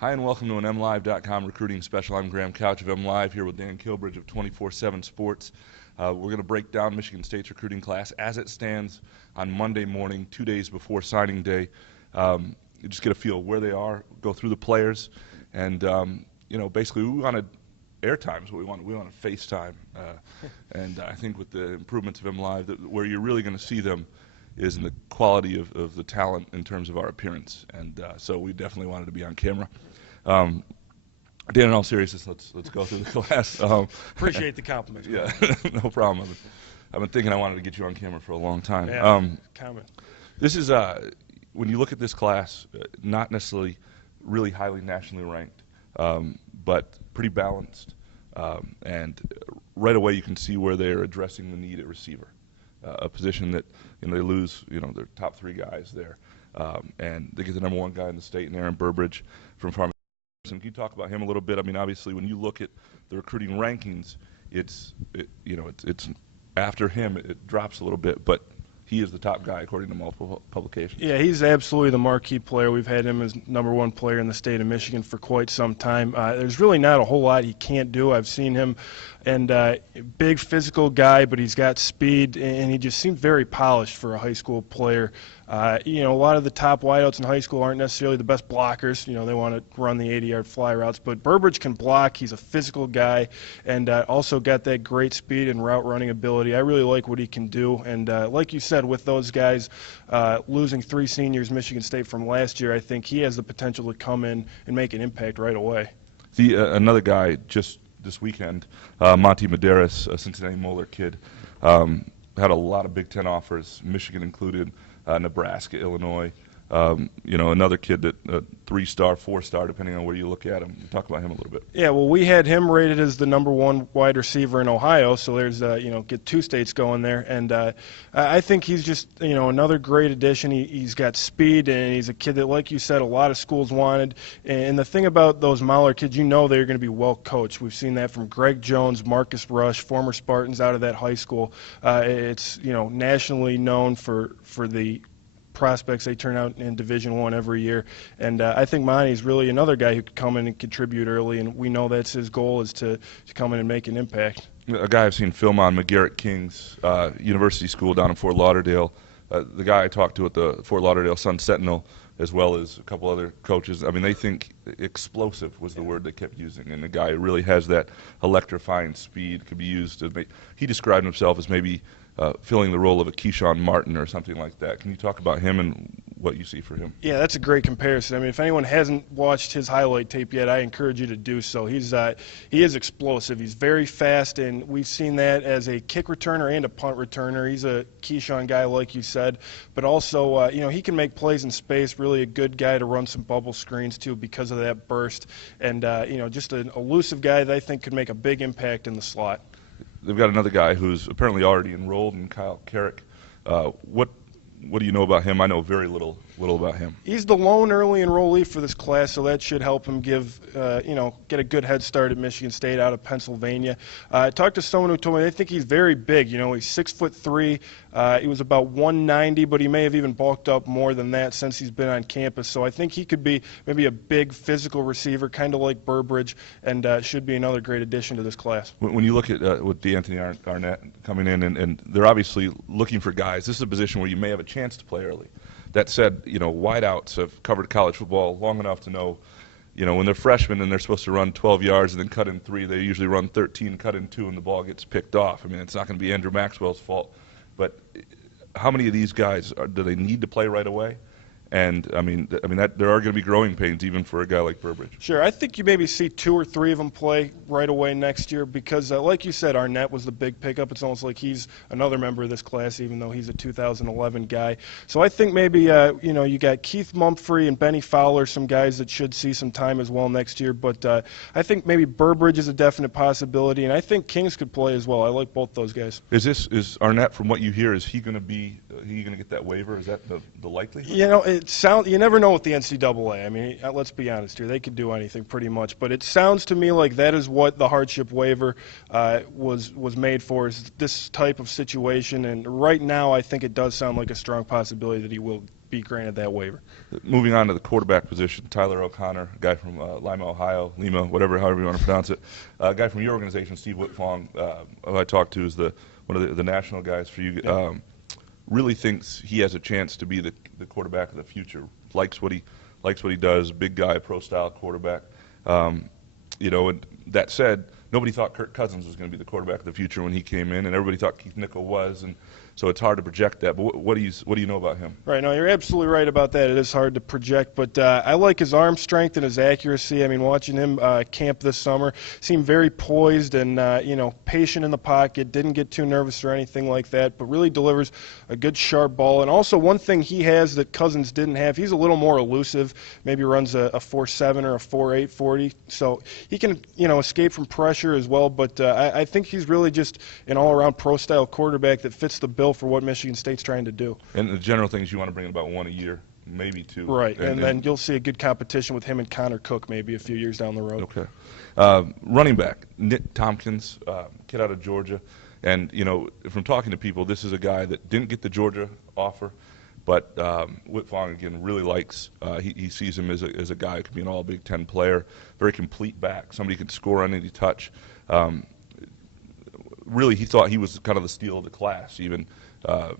Hi and welcome to an MLive.com recruiting special. I'm Graham Couch of MLive here with Dan Kilbridge of 24/7 Sports. We're going to break down Michigan State's recruiting class as it stands on Monday morning, 2 days before signing day. You just get a feel of where they are, go through the players, and basically we wanted airtime is what we want. We want to FaceTime, and I think with the improvements of MLive, where you're really going to see them is in the quality of the talent in terms of our appearance, and so we definitely wanted to be on camera. Dan, in all seriousness, let's go through the class. Appreciate the compliment. Yeah, no problem. I've been thinking I wanted to get you on camera for a long time. Yeah, comment. This is when you look at this class, not necessarily really highly nationally ranked, but pretty balanced, and right away you can see where they're addressing the need at receiver, a position that they lose their top three guys there, and they get the #1 guy in the state, in Aaron Burbridge from Farmington. Can you talk about him a little bit? I mean, obviously, when you look at the recruiting rankings, it's after him it drops a little bit, but he is the top guy according to multiple publications. Yeah, he's absolutely the marquee player. We've had him as #1 player in the state of Michigan for quite some time. There's really not a whole lot he can't do. I've seen him, and big physical guy, but he's got speed, and he just seems very polished for a high school player. A lot of the top wideouts in high school aren't necessarily the best blockers. They want to run the 80-yard fly routes, but Burbridge can block. He's a physical guy, and also got that great speed and route running ability. I really like what he can do, and like you said, with those guys losing 3 seniors Michigan State from last year, I think he has the potential to come in and make an impact right away. Another guy just this weekend, Monty Medeiros, a Cincinnati Moeller kid, had a lot of Big Ten offers, Michigan included, Nebraska, Illinois. Another kid that 3-star, 4-star, depending on where you look at him. Talk about him a little bit. Yeah, well, we had him rated as the #1 wide receiver in Ohio, so there's get 2 states going there, and I think he's just another great addition. He's got speed, and he's a kid that, like you said, a lot of schools wanted. And the thing about those Mahler kids, they're going to be well coached. We've seen that from Greg Jones, Marcus Rush, former Spartans out of that high school. It's nationally known for the prospects they turn out in Division I every year, and I think Monty's really another guy who could come in and contribute early, and we know that's his goal, is to come in and make an impact. A guy I've seen film on, McGarrett King's University School down in Fort Lauderdale. The guy I talked to at the Fort Lauderdale Sun Sentinel, as well as a couple other coaches, I mean, they think explosive was the word they kept using, and the guy really has that electrifying speed, could be used to make. He described himself as maybe filling the role of a Keyshawn Martin or something like that. Can you talk about him and what you see for him? Yeah, that's a great comparison. I mean, if anyone hasn't watched his highlight tape yet, I encourage you to do so. He is explosive. He's very fast, and we've seen that as a kick returner and a punt returner. He's a Keyshawn guy, like you said, but also he can make plays in space. Really a good guy to run some bubble screens too because of that burst, and just an elusive guy that I think could make a big impact in the slot. They've got another guy who's apparently already enrolled in Kyle Carrick. What do you know about him? I know very little about him. He's the lone early enrollee for this class, so that should help him get a good head start at Michigan State out of Pennsylvania. I talked to someone who told me they think he's very big. He's 6'3". He was about 190, but he may have even bulked up more than that since he's been on campus. So I think he could be maybe a big physical receiver, kind of like Burbridge, and should be another great addition to this class. When you look at with D'Anthony Arnett coming in, and they're obviously looking for guys, this is a position where you may have a chance to play early. That said, wideouts have covered college football long enough to know, when they're freshmen and they're supposed to run 12 yards and then cut in 3, they usually run 13, cut in 2, and the ball gets picked off. I mean, it's not going to be Andrew Maxwell's fault. But how many of these guys do they need to play right away? And I mean that there are going to be growing pains even for a guy like Burbridge. Sure, I think you maybe see 2 or 3 of them play right away next year because, like you said, Arnett was the big pickup. It's almost like he's another member of this class, even though he's a 2011 guy. So I think maybe you got Keith Mumphrey and Benny Fowler, some guys that should see some time as well next year. But I think maybe Burbridge is a definite possibility, and I think Kings could play as well. I like both those guys. Is Arnett, from what you hear, is he going to get that waiver? Is that the likelihood? You never know with the NCAA. I mean, let's be honest here. They could do anything pretty much. But it sounds to me like that is what the hardship waiver was made for, is this type of situation. And right now I think it does sound like a strong possibility that he will be granted that waiver. Moving on to the quarterback position, Tyler O'Connor, a guy from Lima, Ohio, however you want to pronounce it. A guy from your organization, Steve Whitfong, who I talked to, is one of the national guys for you. Yeah. Really thinks he has a chance to be the quarterback of the future. Likes what he does. Big guy, pro-style quarterback. And that said, nobody thought Kirk Cousins was going to be the quarterback of the future when he came in, and everybody thought Keith Nichol was, and so it's hard to project that. But what do you know about him? Right, no, you're absolutely right about that. It is hard to project, but I like his arm strength and his accuracy. I mean, watching him camp this summer, seemed very poised and patient in the pocket. Didn't get too nervous or anything like that, but really delivers a good sharp ball. And also one thing he has that Cousins didn't have, he's a little more elusive. Maybe runs a 4.7 or a 4.8 40, so he can escape from pressure as well. But I think he's really just an all-around pro-style quarterback that fits the bill for what Michigan State's trying to do. And the general things, you want to bring about one a year, maybe two. Right, and then you'll see a good competition with him and Connor Cook maybe a few years down the road. Okay. Running back, Nick Tompkins, kid out of Georgia. And, from talking to people, this is a guy that didn't get the Georgia offer, but Whitfong, again, really likes. He sees him as a guy who could be an all Big Ten player, very complete back, somebody who could score on any touch. Really, he thought he was kind of the steal of the class, even,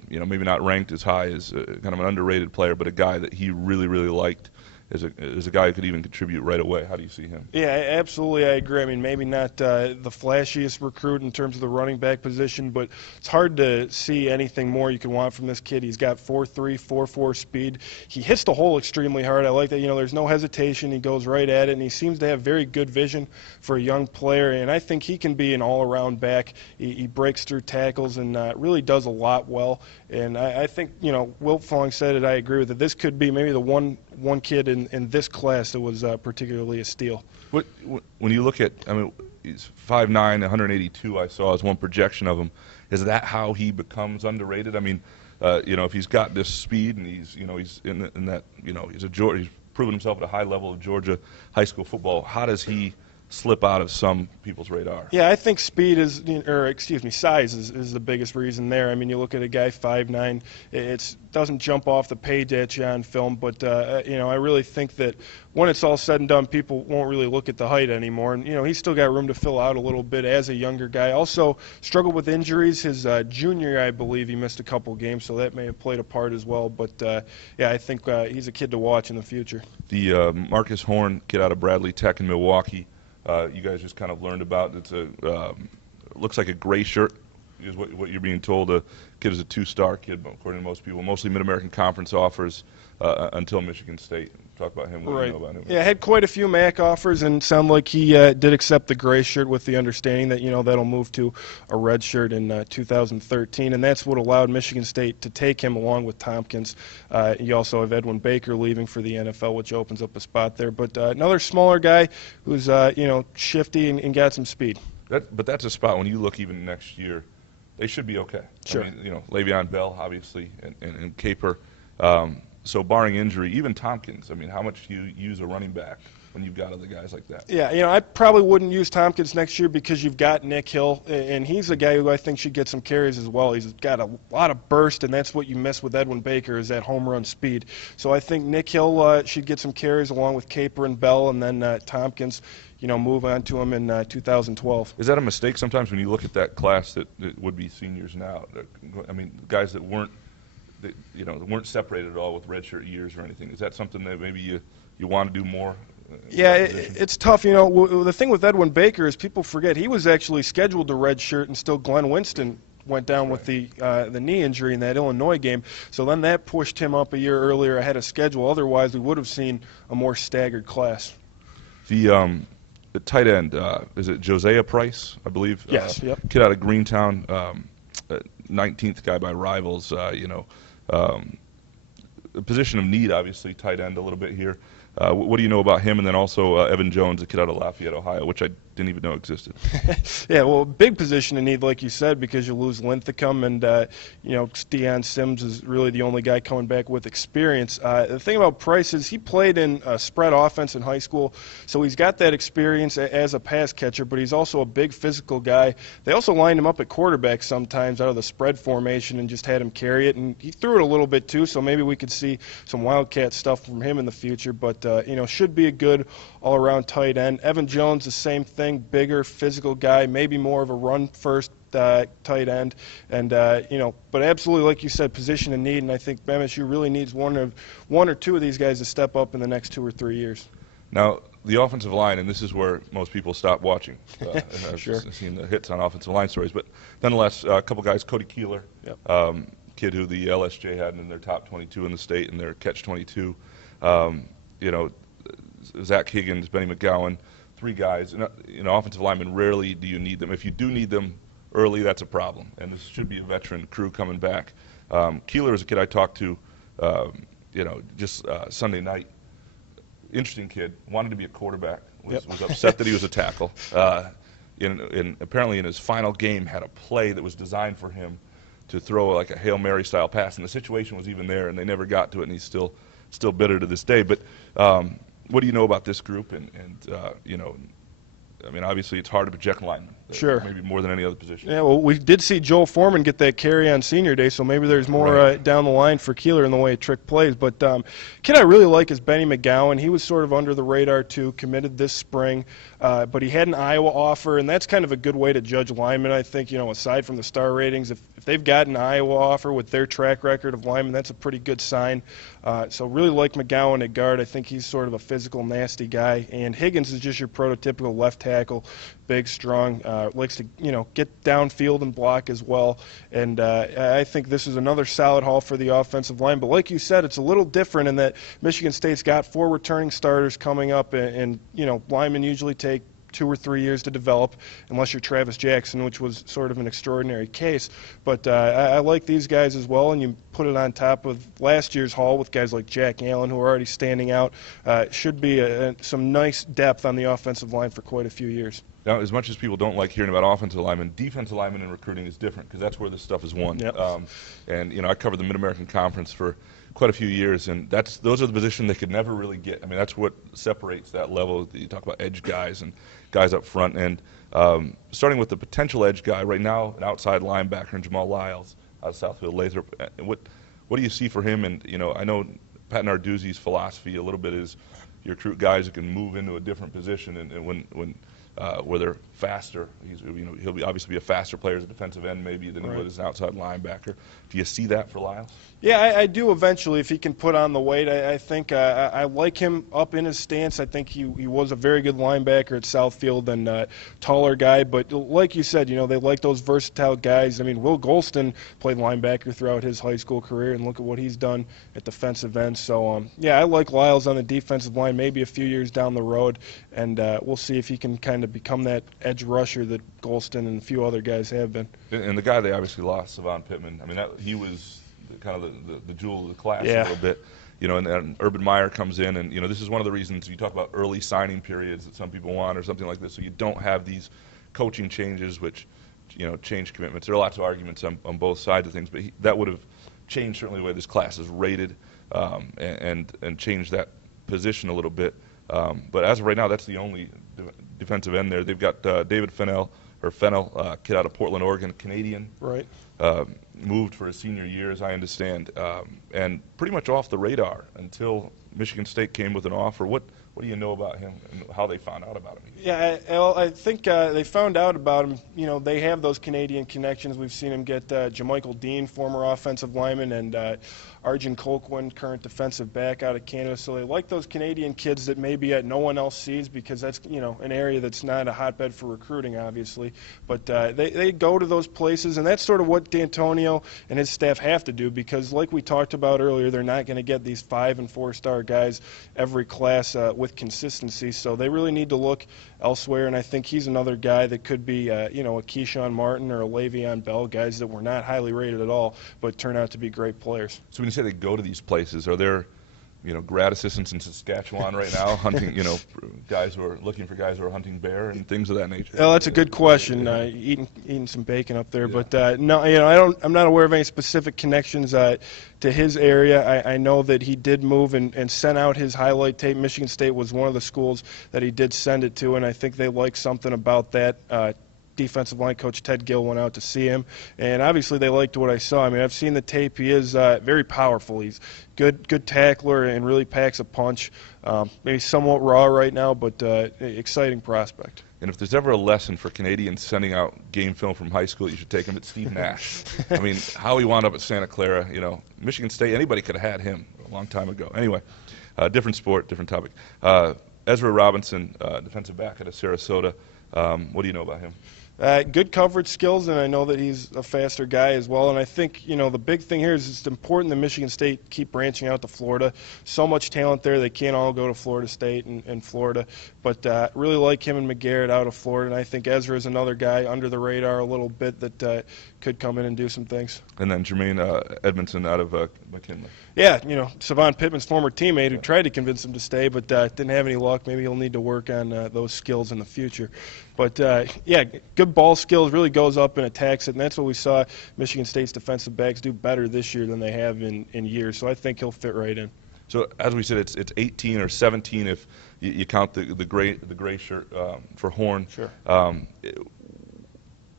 maybe not ranked as high as kind of an underrated player, but a guy that he really, really liked as a guy who could even contribute right away. How do you see him? Yeah, absolutely, I agree. I mean, maybe not the flashiest recruit in terms of the running back position, but it's hard to see anything more you can want from this kid. He's got 4.3, 4.4 speed. He hits the hole extremely hard. I like that. There's no hesitation. He goes right at it, and he seems to have very good vision for a young player, and I think he can be an all-around back. He breaks through tackles and really does a lot well. And I think, Wiltfong said it, I agree with it. This could be maybe the one kid in this class that was particularly a steal. When you look at, he's 5'9", 182, I saw as one projection of him. Is that how he becomes underrated? If he's got this speed and he's in that, he's proven himself at a high level of Georgia high school football, how does he slip out of some people's radar? Yeah, I think speed size is the biggest reason there. You look at a guy 5'9", it doesn't jump off the page at you on film, but I really think that when it's all said and done, people won't really look at the height anymore. And he's still got room to fill out a little bit as a younger guy. Also struggled with injuries. His junior year, I believe, he missed a couple games, so that may have played a part as well. But I think he's a kid to watch in the future. The Marcus Horn, kid out of Bradley Tech in Milwaukee. You guys just kind of learned about. It's looks like a gray shirt is what you're being told. The kid is a 2-star kid, according to most people. Mostly Mid-American Conference offers until Michigan State. Talk about him. What do you know about him? Yeah, had quite a few MAC offers, and sounded like he did accept the gray shirt with the understanding that that'll move to a red shirt in 2013, and that's what allowed Michigan State to take him along with Tompkins. You also have Edwin Baker leaving for the NFL, which opens up a spot there. But another smaller guy who's shifty and got some speed. But that's a spot when you look even next year, they should be okay. Sure. Le'Veon Bell, obviously, and Caper. So barring injury, even Tompkins, how much do you use a running back when you've got other guys like that? Yeah, I probably wouldn't use Tompkins next year because you've got Nick Hill, and he's a guy who I think should get some carries as well. He's got a lot of burst, and that's what you miss with Edwin Baker is that home run speed. So I think Nick Hill should get some carries along with Caper and Bell, and then Tompkins, move on to him in 2012. Is that a mistake sometimes when you look at that class that would be seniors now? Guys that weren't separated at all with redshirt years or anything. Is that something that maybe you want to do more? Yeah, it's tough. The thing with Edwin Baker is people forget he was actually scheduled to redshirt, and still Glenn Winston went down with the knee injury in that Illinois game. So then that pushed him up a year earlier ahead of schedule. Otherwise, we would have seen a more staggered class. The tight end, is it Josiah Price, I believe? Yes, yep. Kid out of Greentown, 19th guy by Rivals, a position of need, obviously, tight end a little bit here. What do you know about him? And then also Evan Jones, a kid out of Lafayette, Ohio, which I didn't even know existed. Yeah, well, big position in need, like you said, because you lose Linthicum, and Deion Sims is really the only guy coming back with experience. The thing about Price is he played in spread offense in high school, so he's got that experience as a pass catcher, but he's also a big physical guy. They also lined him up at quarterback sometimes out of the spread formation and just had him carry it, and he threw it a little bit too, so maybe we could see some Wildcat stuff from him in the future, but should be a good all-around tight end. Evan Jones, the same thing, bigger, physical guy, maybe more of a run-first tight end, and but absolutely, like you said, position in need, and I think MSU really needs one or two of these guys to step up in the next 2 or 3 years. Now, the offensive line, and this is where most people stop watching. Sure. I've seen the hits on offensive line stories, but nonetheless, a couple guys, Cody Keeler, Yep. Kid who the LSJ had in their top 22 in the state and their catch 22. Zach Higgins, Benny McGowan, 3 guys. Offensive linemen, rarely do you need them. If you do need them early, that's a problem. And this should be a veteran crew coming back. Keeler is a kid I talked to, Sunday night. Interesting kid. Wanted to be a quarterback. Was upset that he was a tackle. Apparently in his final game had a play that was designed for him to throw like a Hail Mary style pass, and the situation was even there, and they never got to it, and he's still bitter to this day. But what do you know about this group? Obviously it's hard to project linemen. Sure. Maybe more than any other position. Yeah, well, we did see Joel Foreman get that carry on senior day, so maybe there's more down the line for Keeler in the way of trick plays. But kid I really like is Benny McGowan. He was sort of under the radar, too, committed this spring. But he had an Iowa offer, and that's kind of a good way to judge linemen, I think, aside from the star ratings. If they've got an Iowa offer with their track record of linemen, that's a pretty good sign. So really like McGowan at guard. I think he's sort of a physical, nasty guy. And Higgins is just your prototypical left tackle, big, strong, likes to get downfield and block as well. And I think this is another solid haul for the offensive line. But like you said, it's a little different in that Michigan State's got 4 returning starters coming up, and linemen usually take 2 or 3 years to develop, unless you're Travis Jackson, which was sort of an extraordinary case. But I like these guys as well, and you put it on top of last year's haul with guys like Jack Allen, who are already standing out. Should be some nice depth on the offensive line for quite a few years. Now, as much as people don't like hearing about offensive linemen, defensive linemen in recruiting is different because that's where this stuff is won. Yep. I covered the Mid-American Conference for quite a few years, and those are the positions they could never really get. I mean, that's what separates that level. You talk about edge guys and guys up front, and starting with the potential edge guy right now, an outside linebacker in Jamal Lyles out of Southfield Lathrop. What do you see for him? And I know Pat Narduzzi's philosophy a little bit is you recruit guys who can move into a different position, and when where they're faster. He'll obviously be a faster player as a defensive end maybe than he would as an outside linebacker. Do you see that for Lyles? Yeah, I do eventually if he can put on the weight. I think I like him up in his stance. I think he was a very good linebacker at Southfield and taller guy. But like you said, they like those versatile guys. I mean, Will Golston played linebacker throughout his high school career, and look at what he's done at defensive end. So, I like Lyles on the defensive line maybe a few years down the road, and we'll see if he can kind of become that edge rusher that Golston and a few other guys have been. And the guy they obviously lost, Savon Pittman, I mean, he was kind of the jewel of the class a little bit. And Urban Meyer comes in, and this is one of the reasons you talk about early signing periods that some people want or something like this, so you don't have these coaching changes which change commitments. There are lots of arguments on both sides of things, but that would have changed certainly the way this class is rated and changed that position a little bit. But as of right now, that's the only defensive end there. They've got David Fennell, kid out of Portland, Oregon, Canadian. Right. Moved for his senior year, as I understand, and pretty much off the radar until Michigan State came with an offer. What do you know about him and how they found out about him? Yeah, I think they found out about him. They have those Canadian connections. We've seen him get Jamichael Dean, former offensive lineman, and Arjun Colquhoun, current defensive back out of Canada. So they like those Canadian kids that maybe no one else sees because that's an area that's not a hotbed for recruiting, obviously. But they go to those places, and that's sort of what D'Antonio and his staff have to do because, like we talked about earlier, they're not going to get these 5- and 4-star guys every class with consistency. So they really need to look elsewhere, and I think he's another guy that could be, a Keyshawn Martin or a Le'Veon Bell, guys that were not highly rated at all, but turn out to be great players. So when you say they go to these places, are there grad assistants in Saskatchewan right now hunting, guys who are looking for guys who are hunting bear and things of that nature? Well, that's a good question. Eating some bacon up there, Yeah. but no, I'm not aware of any specific connections to his area. I know that he did move and sent out his highlight tape. Michigan State was one of the schools that he did send it to, and I think they liked something about that. Defensive line coach Ted Gill went out to see him, and obviously they liked what I saw. I mean, I've seen the tape. He is very powerful. He's good tackler and really packs a punch. Maybe somewhat raw right now, but exciting prospect. And if there's ever a lesson for Canadians sending out game film from high school, you should take him at Steve Nash. I mean, how he wound up at Santa Clara, Michigan State, anybody could have had him a long time ago. Anyway, different sport, different topic. Ezra Robinson, defensive back out of Sarasota. What do you know about him? Good coverage skills, and I know that he's a faster guy as well. And I think, the big thing here is it's important that Michigan State keep branching out to Florida. So much talent there, they can't all go to Florida State and Florida. But really like him and McGarrett out of Florida, and I think Ezra is another guy under the radar a little bit that could come in and do some things. And then Jermaine Edmondson out of McKinley. Yeah, Savon Pittman's former teammate who tried to convince him to stay, but didn't have any luck. Maybe he'll need to work on those skills in the future. But, yeah, good ball skills, really goes up and attacks it, and that's what we saw Michigan State's defensive backs do better this year than they have in years. So I think he'll fit right in. So as we said, it's 18 or 17 if you count the gray shirt for Horn. Sure. Are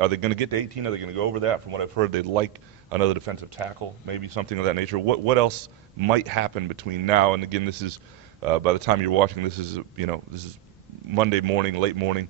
they going to get to 18? Are they going to go over that? From what I've heard, they'd like another defensive tackle, maybe something of that nature. What else might happen between now and again? This is by the time you're watching, this is Monday morning, late morning,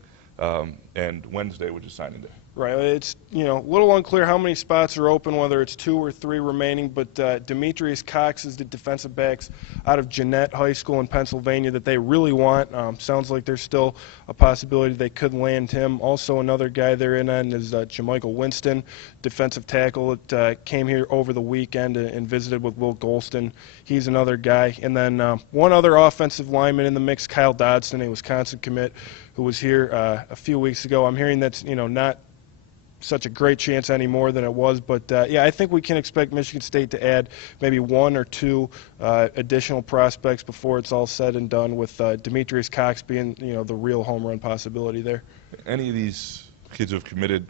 and Wednesday, which is signing day. Right. It's, a little unclear how many spots are open, whether it's 2 or 3 remaining, but Demetrius Cox is the defensive backs out of Jeannette High School in Pennsylvania that they really want. Sounds like there's still a possibility they could land him. Also, another guy they're in on is Jamichael Winston, defensive tackle that came here over the weekend and visited with Will Golston. He's another guy. And then one other offensive lineman in the mix, Kyle Dodson, a Wisconsin commit who was here a few weeks ago. I'm hearing that's, not such a great chance anymore than it was, but yeah, I think we can expect Michigan State to add maybe 1 or 2 additional prospects before it's all said and done, with Demetrius Cox being the real home run possibility there. Any of these kids who have committed,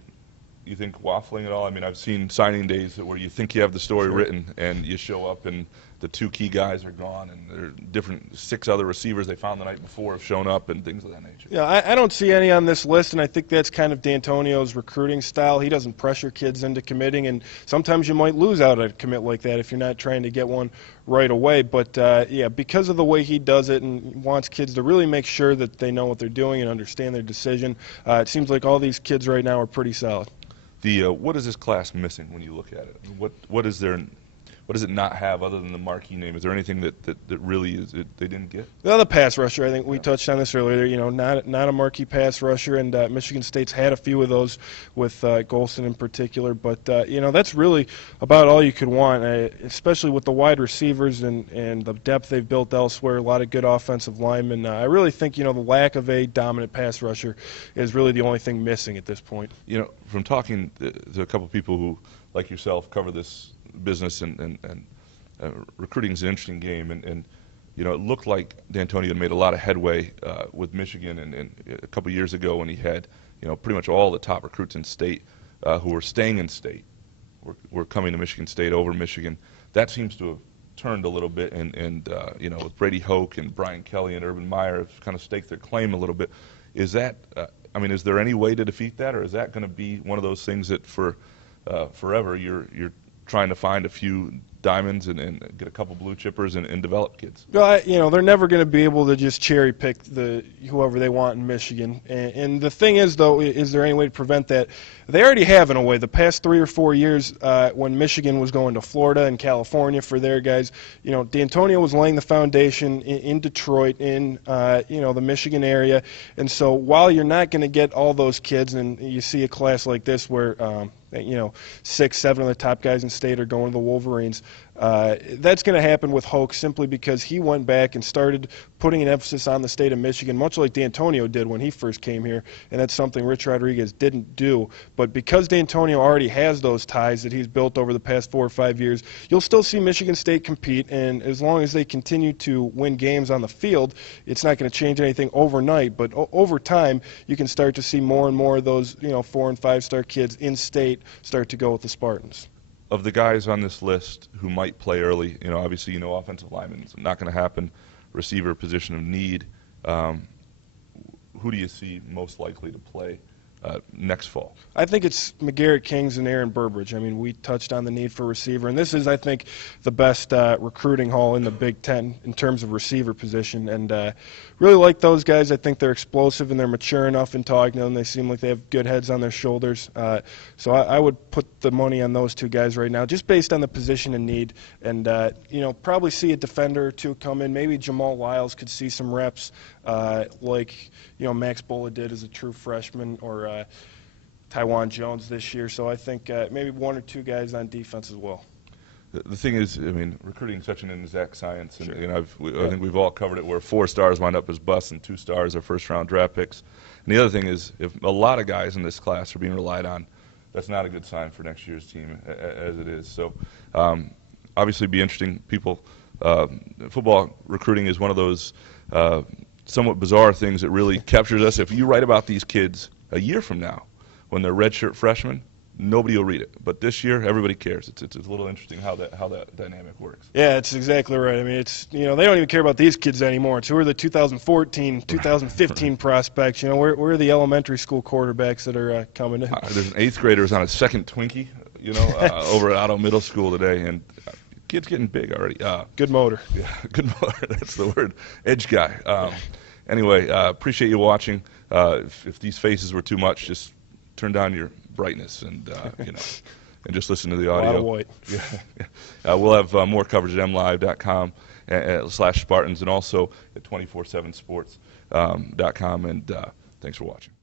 you think waffling at all? I mean, I've seen signing days where you think you have the story written and you show up and the 2 key guys are gone, and there are different 6 other receivers they found the night before have shown up and things of that nature. Yeah, I don't see any on this list, and I think that's kind of D'Antonio's recruiting style. He doesn't pressure kids into committing, and sometimes you might lose out at a commit like that if you're not trying to get one right away. But, yeah, because of the way he does it and wants kids to really make sure that they know what they're doing and understand their decision, it seems like all these kids right now are pretty solid. What is this class missing when you look at it? What is there? What does it not have other than the marquee name? Is there anything that really they didn't get? Well, the pass rusher. I think we touched on this earlier. Not a marquee pass rusher, and Michigan State's had a few of those with Golston in particular. But that's really about all you could want, especially with the wide receivers and the depth they've built elsewhere. A lot of good offensive linemen. I really think the lack of a dominant pass rusher is really the only thing missing at this point. From talking to a couple of people who, like yourself, cover this business and recruiting is an interesting game, and it looked like D'Antonio had made a lot of headway with Michigan, and a couple of years ago when he had pretty much all the top recruits in state who were staying in state were coming to Michigan State over Michigan. That seems to have turned a little bit, and with Brady Hoke and Brian Kelly and Urban Meyer have kind of staked their claim a little bit. Is that is there any way to defeat that, or is that going to be one of those things that for forever you're trying to find a few diamonds and get a couple blue chippers and develop kids? Well, they're never going to be able to just cherry pick whoever they want in Michigan. And the thing is, though, is there any way to prevent that? They already have, in a way. The past 3 or 4 years, when Michigan was going to Florida and California for their guys, D'Antonio was laying the foundation in Detroit, in the Michigan area. And so while you're not going to get all those kids, and you see a class like this where 6, 7 of the top guys in state are going to the Wolverines, That's going to happen with Hoke simply because he went back and started putting an emphasis on the state of Michigan, much like D'Antonio did when he first came here, and that's something Rich Rodriguez didn't do. But because D'Antonio already has those ties that he's built over the past 4 or 5 years, you'll still see Michigan State compete, and as long as they continue to win games on the field, it's not going to change anything overnight, but over time, you can start to see more and more of those 4- and 5-star kids in state start to go with the Spartans. Of the guys on this list who might play early, obviously offensive linemen, it's not going to happen. Receiver, position of need. Who do you see most likely to play next fall? I think it's McGarrett Kings and Aaron Burbridge. I mean, we touched on the need for receiver, and this is, I think, the best recruiting haul in the Big Ten in terms of receiver position. And really like those guys. I think they're explosive and they're mature enough in talking to them. They seem like they have good heads on their shoulders. So I would put the money on those two guys right now, just based on the position and need. And probably see a defender or two come in. Maybe Jamal Lyles could see some reps, like Max Bola did as a true freshman, or Tywan Jones this year. So I think maybe 1 or 2 guys on defense as well. The thing is, recruiting is such an inexact science, and Sure. I think we've all covered it, where 4 stars wind up as busts and 2 stars are first-round draft picks. And the other thing is, if a lot of guys in this class are being relied on, that's not a good sign for next year's team as it is. So obviously be interesting. Football recruiting is one of those somewhat bizarre things that really captures us. If you write about these kids a year from now, when they're redshirt freshmen, nobody will read it. But this year, everybody cares. It's a little interesting how that dynamic works. Yeah, it's exactly right. I mean, it's they don't even care about these kids anymore. It's who are the 2014, 2015 prospects. Where are the elementary school quarterbacks that are coming in? There's an 8th grader who's on his 2nd Twinkie, over at Otto Middle School today, and kid's getting big already. Good motor. Yeah, good motor. That's the word. Edge guy. Anyway, appreciate you watching. If these faces were too much, just turn down your brightness and and just listen to the audio. A lot of white. Yeah. We'll have more coverage at mlive.com/Spartans and also at 247sports.com. And thanks for watching.